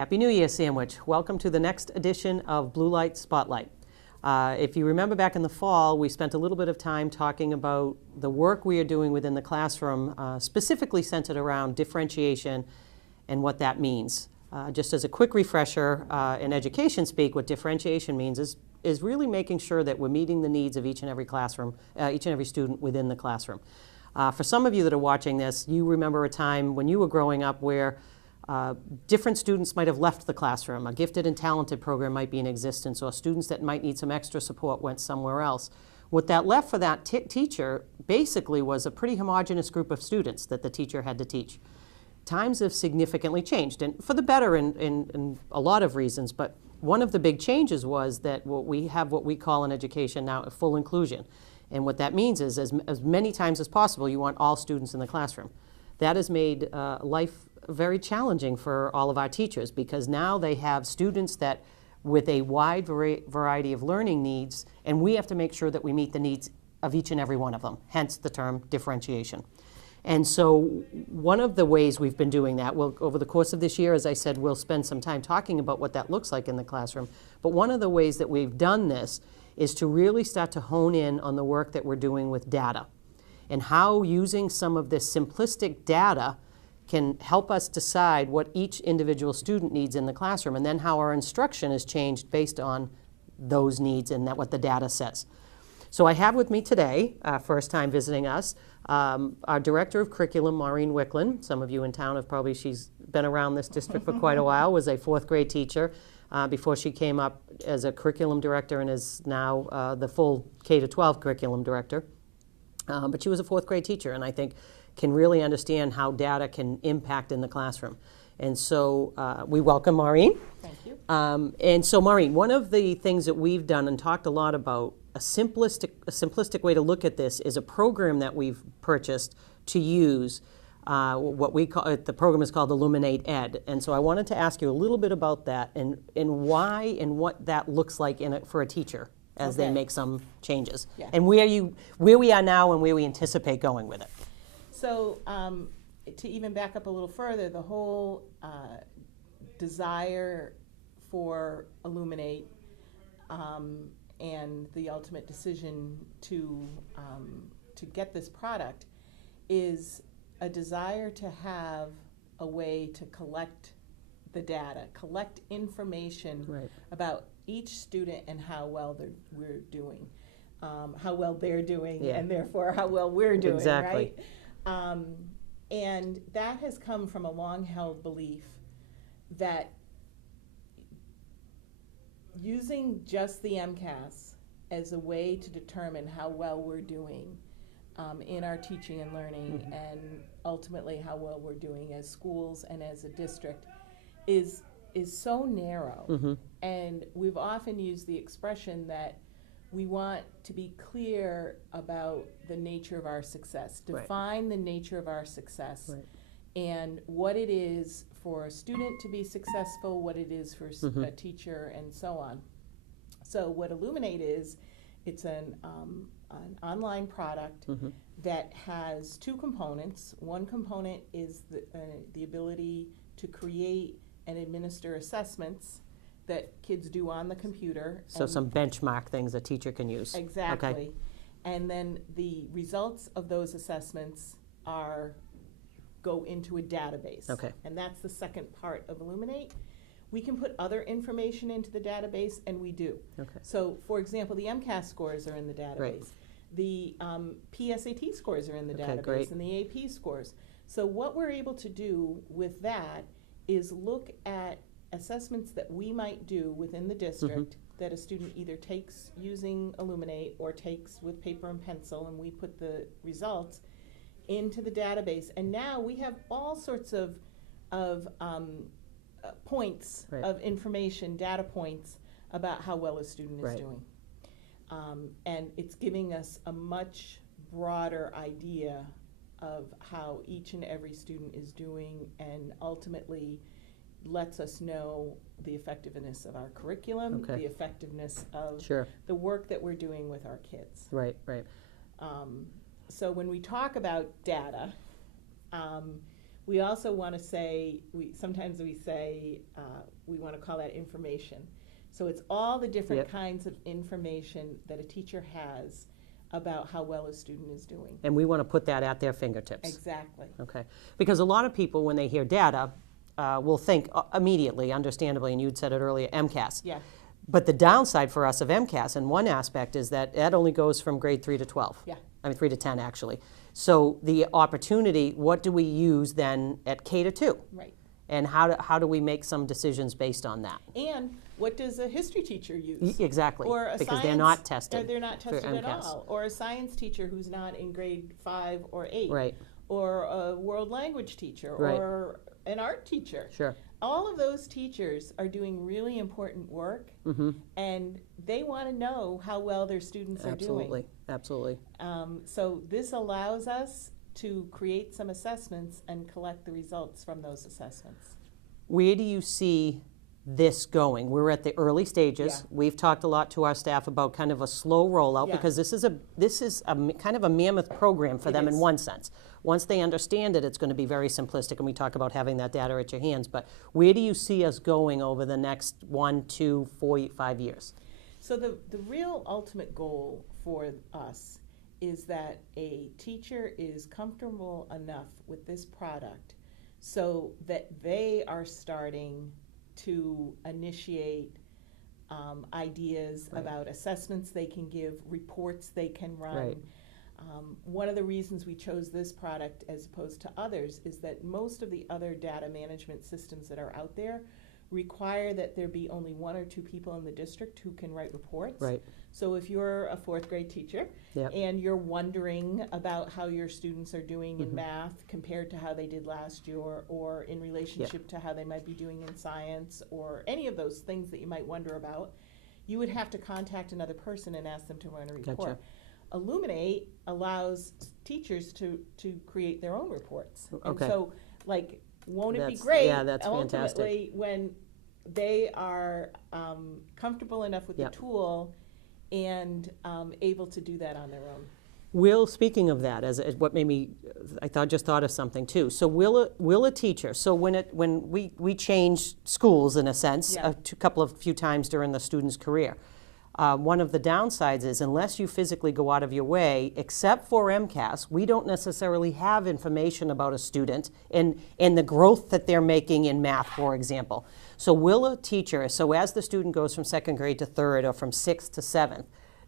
Happy New Year sandwich. Welcome to the next edition of Blue Light Spotlight. If you remember back in the fall, we spent a little bit of time talking about the work we are doing within the classroom, specifically centered around differentiation and what that means. Just as a quick refresher, in education speak, what differentiation means is really making sure that we're meeting the needs of each and every classroom, each and every student within the classroom. For some of you that are watching this, you remember a time when you were growing up where different students might have left the classroom. A gifted and talented program might be in existence, or students that might need some extra support went somewhere else. What that left for that teacher basically was a pretty homogeneous group of students that the teacher had to teach. Times have significantly changed, and for the better in a lot of reasons, but one of the big changes was that we have what we call in education now full inclusion. And what that means is as many times as possible, you want all students in the classroom. That has made life very challenging for all of our teachers, because now they have students that with a wide variety of learning needs, and we have to make sure that we meet the needs of each and every one of them, hence the term differentiation. And so one of the ways we've been doing that, over the course of this year, as I said, we'll spend some time talking about what that looks like in the classroom, but one of the ways that we've done this is to really start to hone in on the work that we're doing with data, and how using some of this simplistic data can help us decide what each individual student needs in the classroom, and then how our instruction is changed based on those needs and what the data says. So I have with me today, first time visiting us, our Director of Curriculum, Maureen Wiklund. Some of you in town she's been around this district for quite a while, was a fourth grade teacher before she came up as a curriculum director and is now the full K-12 curriculum director. But she was a fourth grade teacher, and I think can really understand how data can impact in the classroom. And so we welcome Maureen. Thank you. And so Maureen, one of the things that we've done and talked a lot about, a simplistic way to look at this is a program that we've purchased to use. What we call it, the program is called Illuminate Ed. And so I wanted to ask you a little bit about that and why and what that looks like for a teacher as they make some changes. Yeah. And where we are now and where we anticipate going with it. So to even back up a little further, the whole desire for Illuminate and the ultimate decision to get this product is a desire to have a way to collect the data, collect information about each student and how well we're doing, how well they're doing, and therefore how well we're doing, exactly. Right? And that has come from a long-held belief that using just the MCAS as a way to determine how well we're doing in our teaching and learning, and ultimately how well we're doing as schools and as a district is so narrow. And we've often used the expression that we want to be clear about the nature of our success, define the nature of our success, and what it is for a student to be successful, what it is for a teacher, and so on. So what Illuminate is, it's an online product that has two components. One component is the ability to create and administer assessments that kids do on the computer. So some benchmark things a teacher can use. Exactly. Okay. And then the results of those assessments go into a database. Okay. And that's the second part of Illuminate. We can put other information into the database, and we do. Okay. So, for example, the MCAS scores are in the database. Right. The PSAT scores are in the database, great. and the AP scores. So what we're able to do with that is look at assessments that we might do within the district that a student either takes using Illuminate or takes with paper and pencil, and we put the results into the database. And now we have all sorts of points of information, data points about how well a student is doing. And it's giving us a much broader idea of how each and every student is doing, and ultimately lets us know the effectiveness of our curriculum, the effectiveness of the work that we're doing with our kids. Right. So when we talk about data, We also want to say, sometimes we say, we want to call that information. So it's all the different kinds of information that a teacher has about how well a student is doing. And we want to put that at their fingertips. Exactly. Okay. Because a lot of people, when they hear data, will think immediately, understandably, and you'd said it earlier, MCAS. Yeah. But the downside for us of MCAS, in one aspect, is that that only goes from grade 3 to 12. Yeah. I mean, 3 to 10, actually. So the opportunity, what do we use then at K to 2? Right. And how do we make some decisions based on that? And what does a history teacher use? Exactly, Or a because science, they're not tested. They're not for tested at MCAS. all. Or a science teacher who's not in grade 5 or 8. Right. Or a world language teacher. Right. Or an art teacher. Sure. All of those teachers are doing really important work, and they want to know how well their students are doing. Absolutely. So this allows us to create some assessments and collect the results from those assessments. Where do you see this going? We're at the early stages. Yeah. We've talked a lot to our staff about kind of a slow rollout Yeah. because this is kind of a mammoth program for It them is. in one sense. Once they understand it, it's going to be very simplistic, and we talk about having that data at your hands. But where do you see us going over the next 1, 2, 4, 5 years? So the real ultimate goal for us is that a teacher is comfortable enough with this product so that they are starting to initiate ideas about assessments they can give, reports they can run. Right. One of the reasons we chose this product as opposed to others is that most of the other data management systems that are out there require that there be only 1 or 2 people in the district who can write reports. Right. So if you're a 4th grade teacher Yep. and you're wondering about how your students are doing in math compared to how they did last year, or in relationship to how they might be doing in science, or any of those things that you might wonder about, you would have to contact another person and ask them to run a report. Gotcha. Illuminate allows teachers to create their own reports. Okay. And so, like, won't it be That's- great yeah, that's fantastic. ultimately when they are comfortable enough with Yep. the tool and able to do that on their own? Will, speaking of that, as what made me, just thought of something too. So will a teacher, so when we change schools in a sense, Yeah. few times during the student's career, one of the downsides is unless you physically go out of your way, except for MCAS, we don't necessarily have information about a student and the growth that they're making in math, for example. So will a teacher, so as the student goes from 2nd grade to 3rd or from 6th to 7th,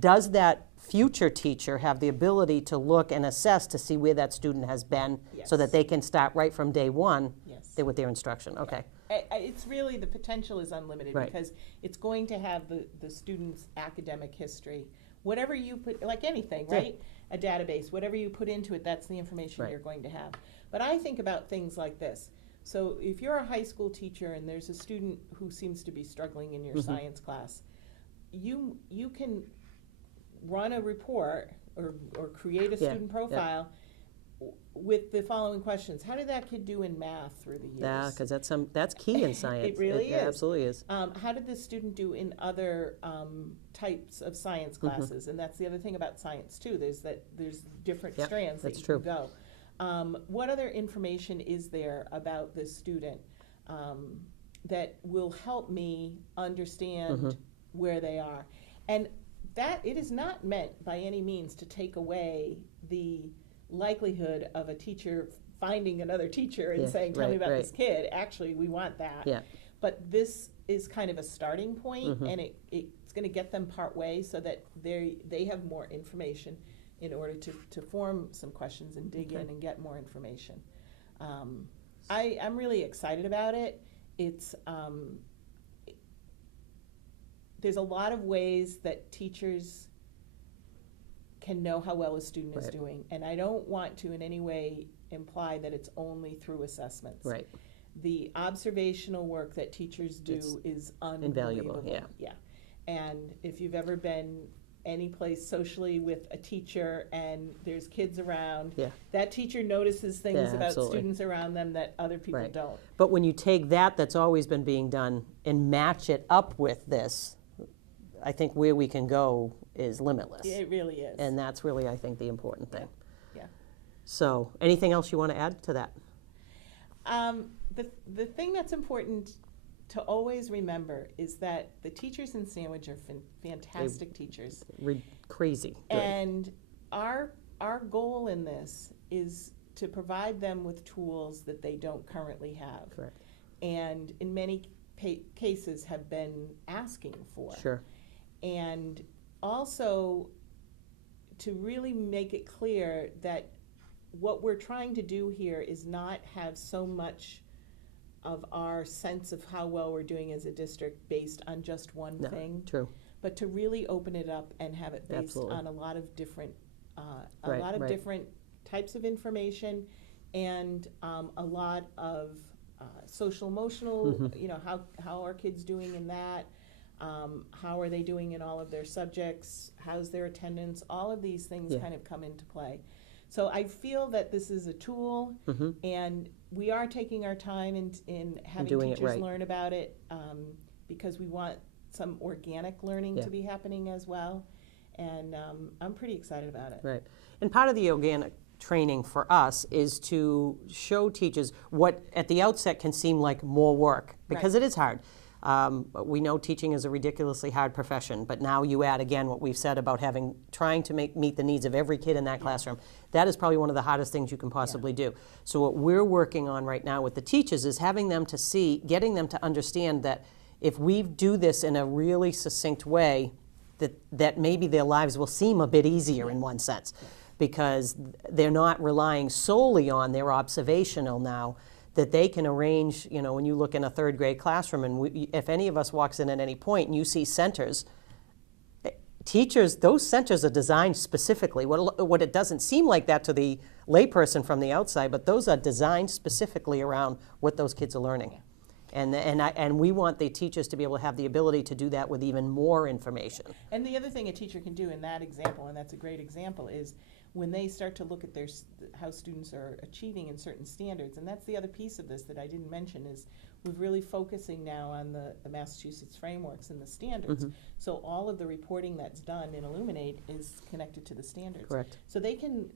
does that future teacher have the ability to look and assess to see where that student has been so that Yes. they can start right from day one Yes. with their instruction? Okay. It's really, the potential is unlimited Right. because it's going to have the student's academic history. Whatever you put, like anything, Yeah. right? A database, whatever you put into it, that's the information Right. you're going to have. But I think about things like this. So if you're a high school teacher and there's a student who seems to be struggling in your science class, you can run a report or create a Yeah, student profile with the following questions. How did that kid do in math through the years? Yeah, because that's key in science. really is. Absolutely is. How did this student do in other types of science classes? And that's the other thing about science too. There's different Yep, strands that's that you true. can go. What other information is there about this student that will help me understand where they are? And that it is not meant by any means to take away the likelihood of a teacher finding another teacher and Yeah, saying, tell me right, about right. this kid. Actually, we want that. Yeah. But this is kind of a starting point, and it's going to get them part way so that they have more information in order to form some questions and dig in and get more information. I'm really excited about it. It's there's a lot of ways that teachers can know how well a student is Right. doing, and I don't want to in any way imply that it's only through assessments. Right. The observational work that teachers do It's is invaluable, unbelievable. Yeah. And if you've ever been any place socially with a teacher and there's kids around, Yeah. that teacher notices things Yeah, about absolutely. students around them that other people Right. don't. But when you take that's always been being done, and match it up with this, I think where we can go is limitless. It really is. And that's really, I think, the important thing. Yeah. So, anything else you want to add to that? The thing that's important to always remember is that the teachers in Sandwich are fantastic teachers. Crazy. Good. And our goal in this is to provide them with tools that they don't currently have. Correct. And in many cases have been asking for. Sure. And also to really make it clear that what we're trying to do here is not have so much of our sense of how well we're doing as a district based on just one thing. True. But to really open it up and have it based on a lot of different, different types of information, and a lot of social emotional. You know, how are kids doing in that? How are they doing in all of their subjects? How's their attendance? All of these things kind of come into play. So I feel that this is a tool, and we are taking our time in having teachers learn about it, because we want some organic learning to be happening as well. And I'm pretty excited about it. Right. And part of the organic training for us is to show teachers what at the outset can seem like more work, because it is hard. We know teaching is a ridiculously hard profession, but now you add again what we've said about trying to meet the needs of every kid in that classroom. That is probably one of the hardest things you can possibly do. So what we're working on right now with the teachers is having them to see, getting them to understand that if we do this in a really succinct way, that maybe their lives will seem a bit easier in one sense, because they're not relying solely on their observational now, that they can arrange, you know, when you look in a third grade classroom, and if any of us walks in at any point and you see centers, teachers, those centers are designed specifically. What it doesn't seem like that to the layperson from the outside, but those are designed specifically around what those kids are learning. And we want the teachers to be able to have the ability to do that with even more information. And the other thing a teacher can do in that example, and that's a great example, is when they start to look at how students are achieving in certain standards. And that's the other piece of this that I didn't mention, is we're really focusing now on the Massachusetts frameworks and the standards. So all of the reporting that's done in Illuminate is connected to the standards. Correct. So they can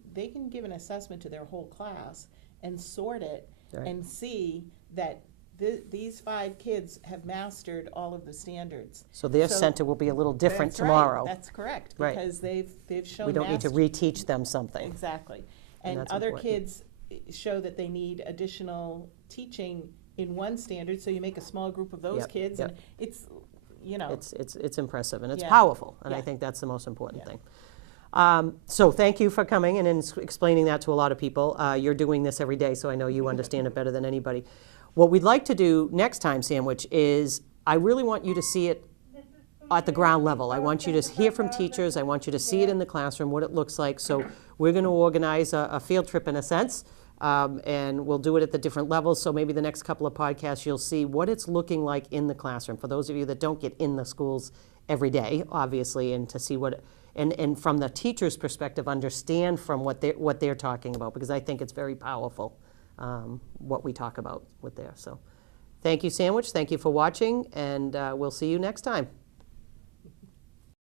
give an assessment to their whole class and sort it and see that these 5 kids have mastered all of the standards. So their center will be a little different tomorrow. Right. That's correct, because they've shown we don't need to reteach them something. Exactly. And other kids show that they need additional teaching in one standard, so you make a small group of those kids, and it's, you know. It's impressive, and it's powerful, and I think that's the most important thing. So thank you for coming and explaining that to a lot of people. You're doing this every day, so I know you understand it better than anybody. What we'd like to do next time, Sandwich, is I really want you to see it at the ground level. I want you to hear from teachers. I want you to see it in the classroom, what it looks like. So we're going to organize a field trip in a sense, and we'll do it at the different levels. So maybe the next couple of podcasts you'll see what it's looking like in the classroom. For those of you that don't get in the schools every day, obviously, and to see what, and from the teacher's perspective, understand from what they're talking about, because I think it's very powerful. What we talk about with there. So thank you, Sandwich. Thank you for watching, and we'll see you next time.